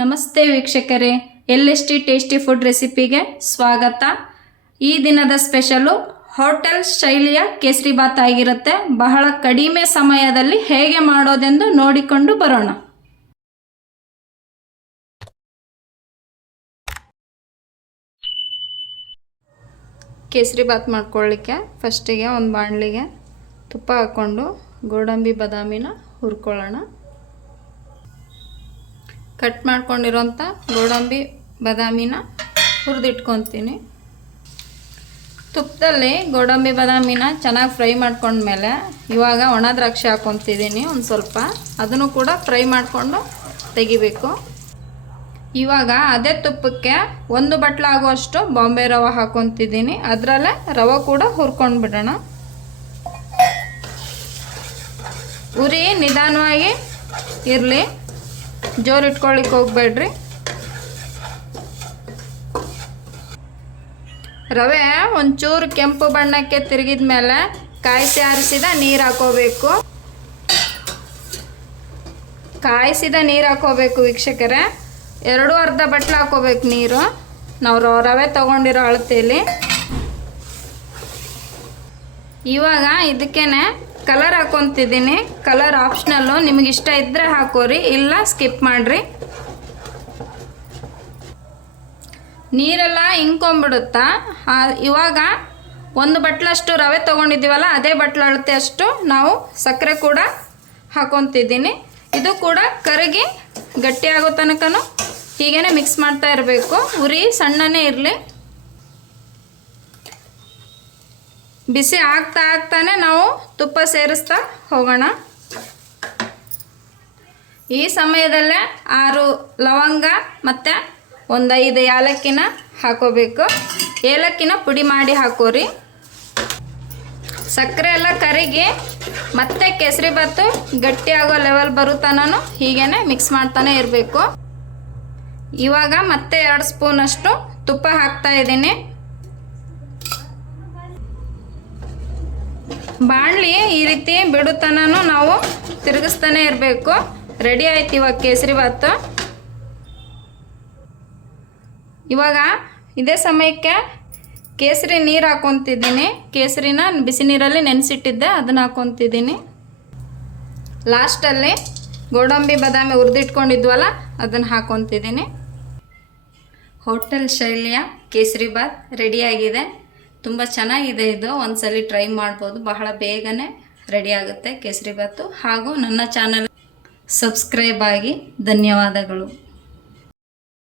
ನಮಸ್ತೆ ವೀಕ್ಷಕರೇ L tasty food ರೆಸಿಪಿಗೆ ಸ್ವಾಗತ. ಈ ದಿನದ ಸ್ಪೆಷಲು ಹೋಟೆಲ್ ಶೈಲಿಯ ಕೇಸರಿ ಬಾತ್ ಆಗಿರುತ್ತೆ. ಬಹಳ ಕಡಿಮೆ ಸಮಯದಲ್ಲಿ ಹೇಗೆ ಮಾಡೋದೆಂದು ನೋಡಿಕೊಂಡು ಬರೋಣ. ಕೇಸರಿ ಬಾತ್ ಮಾಡ್ಕೊಳ್ಳಿಕ್ಕೆ ಫಸ್ಟಿಗೆ ಒಂದು ಬಾಣಲಿಗೆ ತುಪ್ಪ ಹಾಕ್ಕೊಂಡು ಗೋಡಂಬಿ ಬಾದಾಮಿನ ಹುರ್ಕೊಳ್ಳೋಣ. ಕಟ್ ಮಾಡ್ಕೊಂಡಿರೋಂಥ ಗೋಡಂಬಿ, ಬದಾಮಿನ ಹುರಿದಿಟ್ಕೊತೀನಿ. ತುಪ್ಪದಲ್ಲಿ ಗೋಡಂಬಿ, ಬದಾಮಿನ ಚೆನ್ನಾಗಿ ಫ್ರೈ ಮಾಡ್ಕೊಂಡ್ಮೇಲೆ ಇವಾಗ ಒಣ ದ್ರಾಕ್ಷಿ ಹಾಕ್ಕೊತಿದ್ದೀನಿ ಒಂದು ಸ್ವಲ್ಪ. ಅದನ್ನು ಕೂಡ ಫ್ರೈ ಮಾಡಿಕೊಂಡು ತೆಗಿಬೇಕು. ಇವಾಗ ಅದೇ ತುಪ್ಪಕ್ಕೆ ಒಂದು ಬಟ್ಲ ಆಗುವಷ್ಟು ಬಾಂಬೆ ರವೆ ಹಾಕ್ಕೊತಿದ್ದೀನಿ ಅದರಲ್ಲೇ ರವೆ ಕೂಡ ಹುರ್ಕೊಂಡು ಬಿಡೋಣ ಉರಿ ನಿಧಾನವಾಗಿ ಇರಲಿ. ಜೋರು ಇಟ್ಕೊಳ್ಳಿಕ್ಕೆ ಹೋಗ್ಬೇಡ್ರಿ. ರವೆ ಒಂಚೂರು ಕೆಂಪು ಬಣ್ಣಕ್ಕೆ ತಿರುಗಿದ ಮೇಲೆ ಕಾಯಿಸಿ ಆರಿಸಿದ ನೀರು ಹಾಕೋಬೇಕು. ಕಾಯಿಸಿದ ನೀರು ಹಾಕೋಬೇಕು ವೀಕ್ಷಕರೇ. ಎರಡು ಅರ್ಧ ಬಟ್ಲು ಹಾಕೋಬೇಕು ನೀರು. ನಾವು ರವೆ ತೊಗೊಂಡಿರೋ ಅಳತೆಯಲ್ಲಿ ಇವಾಗ ಇದಕ್ಕೇನೆ ಕಲರ್ ಹಾಕೊತಿದ್ದೀನಿ. ಕಲರ್ ಆಪ್ಷನಲ್ಲು ನಿಮಗೆ ಇಷ್ಟ ಇದ್ದರೆ ಹಾಕೋರಿ. ಇಲ್ಲ ಸ್ಕಿಪ್ ಮಾಡಿರಿ. ನೀರೆಲ್ಲ ಇಂಕೊಂಬಿಡುತ್ತಾ ಆ- ಇವಾಗ ಒಂದು ಬಟ್ಲಷ್ಟು ರವೆ ತೊಗೊಂಡಿದ್ದೀವಲ್ಲ, ಅದೇ ಬಟ್ಲು ಅಳತೆ ಅಷ್ಟು ನಾವು ಸಕ್ಕರೆ ಕೂಡ ಹಾಕೊತಿದ್ದೀನಿ. ಇದು ಕೂಡ ಕರಗಿ ಗಟ್ಟಿಯಾಗೋ ತನಕನೂ ಹೀಗೇ ಮಿಕ್ಸ್ ಮಾಡ್ತಾ ಇರಬೇಕು. ಉರಿ ಸಣ್ಣನೇ ಇರಲಿ. ಬಿಸಿ ಆಗ್ತಾ ಆಗ್ತಾನೆ ನಾವು ತುಪ್ಪ ಸೇರಿಸ್ತಾ ಹೋಗೋಣ. ಈ ಸಮಯದಲ್ಲೇ ಆರು ಲವಂಗ ಮತ್ತು ಒಂದು ಐದು ಏಲಕ್ಕಿನ ಹಾಕೋಬೇಕು. ಏಲಕ್ಕಿನ ಪುಡಿ ಮಾಡಿ ಹಾಕೋರಿ. ಸಕ್ಕರೆ ಎಲ್ಲ ಕರಿಗಿ ಮತ್ತೆ ಕೇಸರಿ ಬಾತು ಗಟ್ಟಿಯಾಗೋ ಲೆವೆಲ್ ಬರೋ ತನೂ ಹೀಗೇ ಮಿಕ್ಸ್ ಮಾಡ್ತಾನೆ ಇರಬೇಕು. ಇವಾಗ ಮತ್ತೆ ಎರಡು ಸ್ಪೂನಷ್ಟು ತುಪ್ಪ ಹಾಕ್ತಾ ಇದ್ದೀನಿ. ಬಾಣಲಿ ಈ ರೀತಿ ಬಿಡುತ್ತನೂ ನಾವು ತಿರುಗಿಸ್ತಾನೆ ಇರಬೇಕು. ರೆಡಿ ಆಯ್ತು ಇವಾಗ ಕೇಸರಿ ಭಾತು. ಇವಾಗ ಇದೇ ಸಮಯಕ್ಕೆ ಕೇಸರಿ ನೀರು ಹಾಕ್ಕೊತಿದ್ದೀನಿ ಕೇಸರಿನ ಬಿಸಿ ನೀರಲ್ಲಿ ನೆನೆಸಿಟ್ಟಿದ್ದೆ, ಅದನ್ನು ಹಾಕ್ಕೊತಿದ್ದೀನಿ ಲಾಸ್ಟಲ್ಲಿ ಗೋಡಂಬಿ, ಬಾದಾಮಿ ಹುರಿದಿಟ್ಕೊಂಡಿದ್ವಲ್ಲ, ಅದನ್ನು ಹಾಕ್ಕೊತಿದ್ದೀನಿ ಹೋಟೆಲ್ ಶೈಲಿಯ ಕೇಸರಿ ಬಾತ್ ರೆಡಿಯಾಗಿದೆ ತುಂಬ ಚೆನ್ನಾಗಿದೆ ಇದು. ಒಂದ್ಸಲಿ ಟ್ರೈ ಮಾಡ್ಬೋದು. ಬಹಳ ಬೇಗನೆ ರೆಡಿ ಆಗುತ್ತೆ. ಕೇಸರಿ ಬಾತು. ಹಾಗೂ ನನ್ನ ಚಾನಲ್ ಸಬ್ಸ್ಕ್ರೈಬ್ ಆಗಿ ಧನ್ಯವಾದಗಳು.